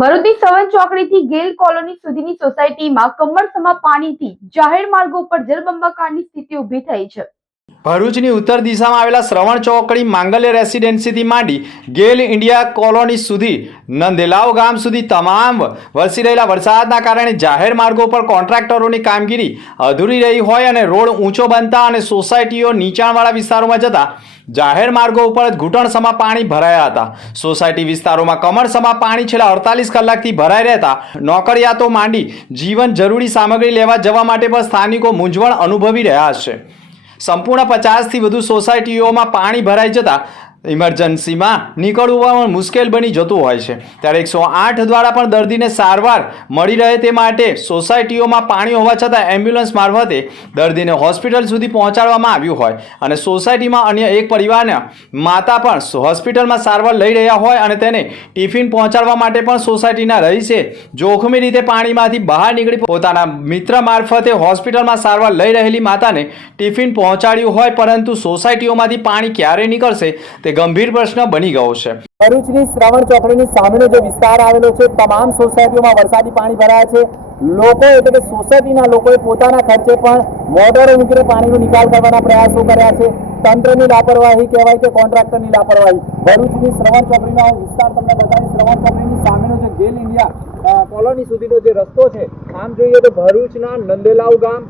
ભરૂચની સવન ચોકડીથી ગેલ કોલોની સુધીની સોસાયટીમાં કમરસમાં પાણીથી જાહેર માર્ગો પર જળબંબાકારની સ્થિતિ ઊભી થઈ છે। ભરૂચની ઉત્તર દિશામાં આવેલા શ્રવણ ચોકડી માંગલ્ય રેસિડેન્સીથી માંડી ગેલ ઇન્ડિયા કોલોની સુધી નંદેલાવ ગામ સુધી તમામ વરસી રહેલા વરસાદના કારણે જાહેર માર્ગો પર કોન્ટ્રાક્ટરોની કામગીરી અધૂરી રહી હોય અને રોડ ઊંચો બનતા અને સોસાયટીઓ નીચાણવાળા વિસ્તારોમાં જતા જાહેર માર્ગો ઉપર ઘૂંટણસમાં પાણી ભરાયા હતા। સોસાયટી વિસ્તારોમાં કમરસમાં પાણી છેલ્લા 48 કલાકથી ભરાઈ રહેતા નોકરિયાતો માંડી જીવન જરૂરી સામગ્રી લેવા જવા માટે પણ સ્થાનિકો મૂંઝવણ અનુભવી રહ્યા છે। સંપૂર્ણ 50થી વધુ સોસાયટીઓમાં પાણી ભરાઈ જતા ઇમરજન્સીમાં નીકળવું પણ મુશ્કેલ બની જતું હોય છે। ત્યારે 108 દ્વારા પણ દર્દીને સારવાર મળી રહે તે માટે સોસાયટીઓમાં પાણી હોવા છતાં એમ્બ્યુલન્સ મારફતે દર્દીને હોસ્પિટલ સુધી પહોંચાડવામાં આવ્યું હોય અને સોસાયટીમાં અન્ય એક પરિવારના માતા પણ હોસ્પિટલમાં સારવાર લઈ રહ્યા હોય અને તેને ટિફિન પહોંચાડવા માટે પણ સોસાયટીના રહીશે જોખમી રીતે પાણીમાંથી બહાર નીકળી પોતાના મિત્ર મારફતે હોસ્પિટલમાં સારવાર લઈ રહેલી માતાને ટિફિન પહોંચાડ્યું હોય, પરંતુ સોસાયટીઓમાંથી પાણી ક્યારે નીકળશે તે ગંભીર પ્રશ્ન બની ગયો છે। ભરૂચની શ્રવણ ચોકડીની સામેનો જે વિસ્તાર આવેલો છે, તમામ સોસાયટીઓમાં વરસાદી પાણી ભરાયા છે। લોકો એટલે કે સોસાયટીના લોકોએ પોતાના ખર્ચે પણ મોટરો મૂકીને પાણીનો નિકાલ કરવાના પ્રયાસો કર્યા છે। તંત્રની લાપરવાહી કહેવાય કે કોન્ટ્રાક્ટરની લાપરવાહી। ભરૂચની શ્રવણ ચોકડીનો વિસ્તાર તમને બતાવી, શ્રવણ ચોકડીની સામેનો જે ગેલ ઇન્ડિયા કોલોની સુધીનો જે રસ્તો છે, આમ જોઈએ તો ભરૂચના નંદેલાવ ગામ,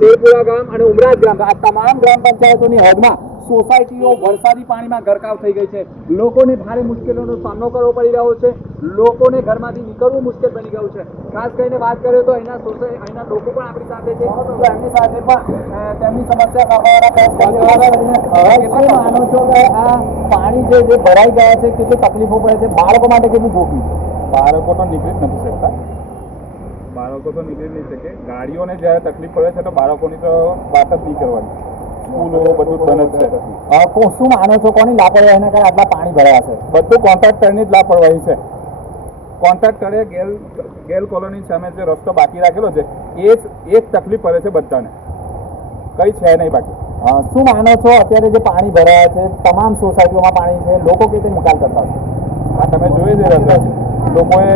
શેરપુરા ગામ અને ઉમરાજ ગામ, આ તમામ ગ્રામ પંચાયતોની હદમાં સોસાયટીઓ વરસાદી પાણીમાં ગરકાવ થઈ ગઈ છે। લોકોને ભારે મુશ્કેલીઓનો સામનો કરવો પડી રહ્યો છે। લોકોને ઘરમાંથી નીકળવું મુશ્કેલ બની ગયું છે। ખાસ કરીને વાત કરીએ તો અહીંના લોકો પણ આપણી સાથે છે, તો એમની સાથે પણ તેમની સમસ્યા માનો છો કે આ પાણી જે ભરાઈ ગયા છે કેટલી તકલીફો પડે છે, બાળકો માટે કેટલું જોખમી છે? બાળકો તો નીકળી જ નથી શકતા, બાળકો તો નીકળી નહીં શકે। ગાડીઓને જ્યારે તકલીફ પડે છે તો બાળકોની તો વાત જ નહીં કરવાની, સ્કૂલો બધું બંધ જ છે। શું માનો છો, કોની લાપરવાહીના કારણે આટલા પાણી ભરાયા છે? બધું કોન્ટ્રાક્ટરની જ લાપરવાહી છે। કોન્ટ્રાક્ટરે ગેલ કોલોની સામે જે રસ્તો બાકી રાખેલો છે એ જ તકલીફ પડે છે બધાને, કંઈ છે નહીં બાકી। શું માનો છો, અત્યારે જે પાણી ભરાયા છે તમામ સોસાયટીઓમાં પાણી છે, લોકો કેવી રીતે નિકાલ કરતા હશે? આ તમે જોઈ જ રહ્યા છો, લોકોએ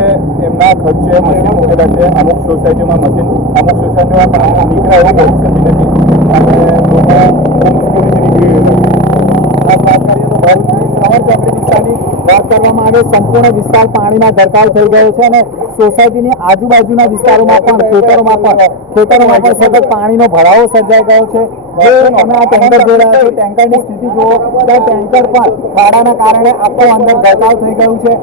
એમના ખર્ચે મશીન મૂકેલા છે। અમુક સોસાયટીમાં મશીન, અમુક સોસાયટીમાં પાણી નીકળે એવું પરિસ્થિતિ નથી અને લોકો નીકળી વાત કરીએ તો ભરૂચની શ્રવણ ચોકડી વિસ્તારની વાત કરવામાં આવે, સંપૂર્ણ વિસ્તાર પાણીમાં ગરકાવ થઈ ગયો છે અને સોસાયટીની આજુબાજુના વિસ્તારોમાં પણ ખેતરોમાં પણ સતત પાણીનો ભરાવો સર્જાઈ ગયો છે। જે તમે આ ટેન્કર જોઈ રહ્યા છો, ટેન્કરની સ્થિતિ જુઓ, ત્યાં ટેન્કર પણ ખાડાના કારણે આખો અંદર ગરકાવ થઈ ગયું છે।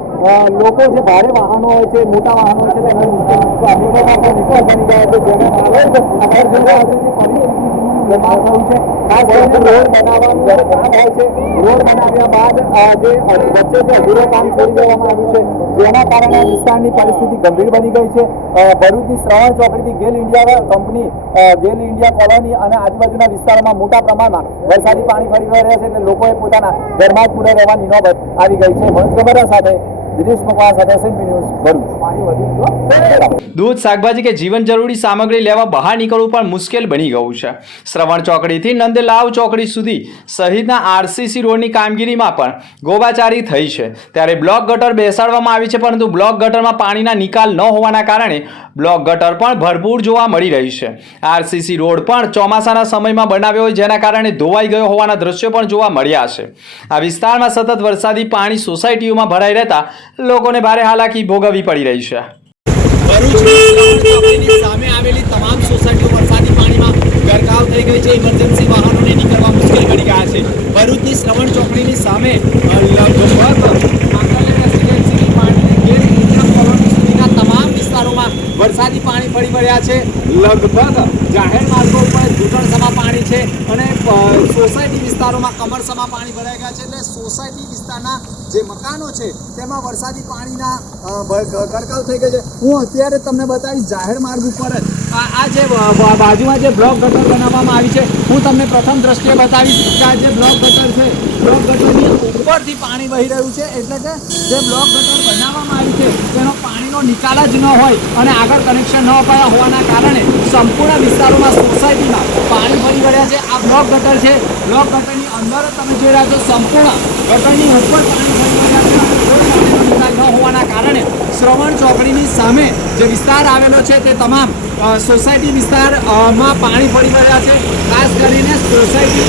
લોકો જે ભારે વાહનો હોય છે, મોટા વાહનો હોય છે, તેના વિસ્તાર બની ગયા છે, જેને થયું છે। ખાસ કરીને રોડ બનાવવાનું કામ થાય છે, રોડ બનાવ્યા બાદ જે વચ્ચે જે અધૂરું કામ છોડી દેવામાં આવ્યું છે, જેના કારણે આ વિસ્તારની પરિસ્થિતિ ગંભીર બની ગઈ છે। ભરૂચની શ્રવણ ચોકડીથી ગેલ ઇન્ડિયા કંપની, ગેલ ઇન્ડિયા કોલોની અને આજુબાજુના વિસ્તારોમાં મોટા પ્રમાણમાં વરસાદી પાણી ફરી રહ્યા છે, એટલે લોકોએ પોતાના ઘરમાં જ પૂરે રહેવાની નોબત આવી ગઈ છે। ભરૂચ ખબર સાથે દિનેશ મકવાણા સાથે SNP ન્યૂઝ ભરૂચ। દૂધ, શાકભાજી કે જીવન જરૂરી સામગ્રી લેવા બહાર નીકળવું પણ મુશ્કેલ બની ગયું છે। શ્રવણ ચોકડીથી નંદલાવ ચોકડી સુધી સહિતના RCC રોડની કામગીરીમાં પણ ગોબાચારી થઈ છે। ત્યારે બ્લોક ગટર બેસાડવામાં આવી છે, પરંતુ બ્લોક ગટરમાં પાણીના નિકાલ ન હોવાના કારણે બ્લોક ગટર પણ ભરપૂર જોવા મળી રહી છે। RCC રોડ પણ ચોમાસાના સમયમાં બનાવ્યો હોય, જેના કારણે ધોવાઈ ગયો હોવાના દ્રશ્યો પણ જોવા મળ્યા છે। આ વિસ્તારમાં સતત વરસાદી પાણી સોસાયટીઓમાં ભરાઈ રહેતા લોકોને ભારે હાલાકી ભોગવવી પડી રહી છે। ભરૂચની સામે આવેલી તમામ સોસાયટીઓ વરસાદી પાણીમાં ગરકાવ થઈ ગઈ છે। ઇમરજન્સી વાહનોને નીકળવા મુશ્કેલ બની ગયા છે। ભરૂચની શ્રવણ ચોકડીની સામે તમામ વિસ્તારોમાં વરસાદી પાણી ફરી વળ્યા છે। લગભગ જાહેર માર્ગો ઉપર ઘૂંટણસમાં પાણી છે અને સોસાયટી વિસ્તારોમાં કમરસમાં પાણી ભરાઈ ગયા છે। એટલે સોસાયટી વિસ્તારના જે મકાનો છે તેમાં વરસાદી પાણીના ગરકાવ થઈ ગયો છે। હું અત્યારે તમને બતાવીશ જાહેર માર્ગ ઉપર આ જે બાજુમાં જે બ્લોક ગટર બનાવવામાં આવી છે, હું તમને પ્રથમ દ્રષ્ટિએ બતાવીશ કે આ જે બ્લોક ગટર છે, બ્લોક ગટરની ઉપરથી પાણી વહી રહ્યું છે, એટલે કે જે બ્લોક ગટર બનાવવામાં આવી છે તેનો પાણીનો પાણીનો નિકાલ જ ન હોય અને આગળ કનેક્શન ન અપાયા હોવાના કારણે સંપૂર્ણ વિસ્તારોમાં સોસાયટીમાં પાણી ફરી વળ્યા છે. આ બ્લોક ગટર છે. બ્લોક ગટરની અંદર જ તમે જોઈ રહ્યા છો સંપૂર્ણ ગટરની ઉપર પાણી ફરી વળ્યા છે. કોઈ પાણીનો નિકાલ ન હોવાના કારણે શ્રવણ ચોકડીની સામે જે વિસ્તાર આવેલો છે તે તમામ સોસાયટી વિસ્તારમાં પાણી ફરી વળ્યા છે. ખાસ કરીને સોસાયટી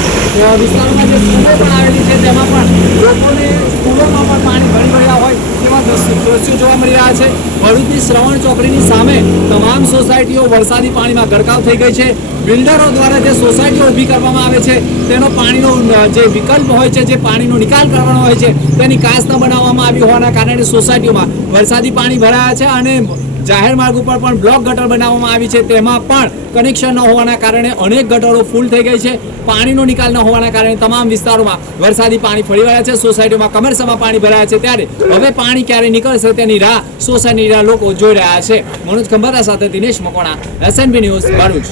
વિસ્તારોમાં જે સ્કૂલો પણ આવેલી છે તેમાં પણ લોકોને સ્કૂલોમાં પણ પાણી ભરી વળ્યા હોય તેવા દ્રશ્યો જોવા મળી રહ્યા છે. ભરૂચની શ્રવણ ચોકડીની સામે તમામ સોસાયટીઓ વરસાદી પાણીમાં ગરકાવ થઈ ગઈ છે. બિલ્ડરો દ્વારા જે સોસાયટીઓ ઊભી કરવામાં આવે છે તેનો પાણીનો જે વિકલ્પ હોય છે, જે પાણીનો નિકાલ કરવાનો હોય છે તેની કાસ ન બનાવવામાં આવી હોવાના કારણે સોસાયટીઓમાં વરસાદી પાણી ભરાયા છે અને જાહેર માર્ગ ઉપર પણ બ્લોક ગટર બનાવવામાં આવી છે. તેમાં પણ કનેક્શન ન હોવાના કારણે અનેક ગટરો ફૂલ થઈ ગઈ છે. પાણીનો નિકાલ ન હોવાના કારણે તમામ વિસ્તારોમાં વરસાદી પાણી ફરી વળ્યા છે. સોસાયટીમાં કમરસમાં પાણી ભરાયા છે. ત્યારે હવે પાણી ક્યારે નીકળશે તેની રાહ સોસાયટીના લોકો જોઈ રહ્યા છે. મનોજ ખંભાતા સાથે દિનેશ મકવાણા, SNB ન્યૂઝ, ભરૂચ.